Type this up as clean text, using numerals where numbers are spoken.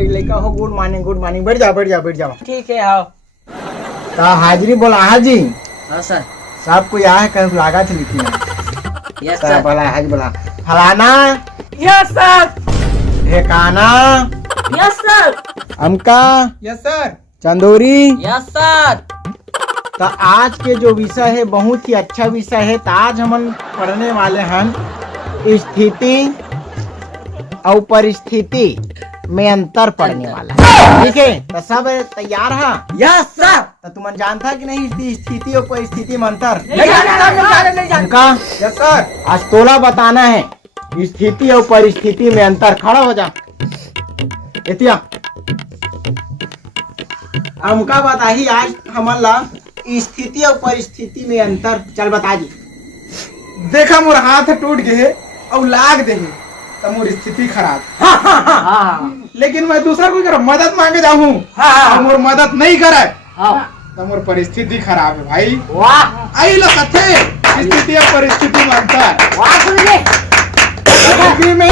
भाई लड़का हो। Good morning. बैठ जाओ। ठीक है आओ। तो हाजिरी बोला हाजी हाँ सर। साहब को यहाँ है कहीं लागा थी लिखी यस सर सर। बोला हाजी बोला फलाना यस सर। ठेकाना यस सर। अमका yes sir. Chanduri. Yes sir. तो आज के जो विषय है बहुत ही अच्छा विषय है। तो आज हम पढ़ने वाले हैं स्थिति और परिस्थिति में अंतर पढ़ने वाला है। ठीक है तो सब तैयार है? Yes sir. तो तुम जानता कि नहीं स्थिति और परिस्थिति में अंतर? नहीं जान। उनका यस सर। आज तोला बताना है स्थिति और परिस्थिति में अंतर। खड़ा हो जा इतिया हमका बताही आज हमारा स्थिति और परिस्थिति में अंतर। चल बता जी। देखा मोर हाथ टूट गए और लाग दे तो मोर स्थिति खराब। लेकिन मैं दूसरा कोई कर मदद मांगे जाऊँ और मोर मदद नहीं करे तो मोर परिस्थिति खराब है भाई। वाह आई लो कथे स्थिति और परिस्थिति में अंतर। वाह सुन ले। स्थिति में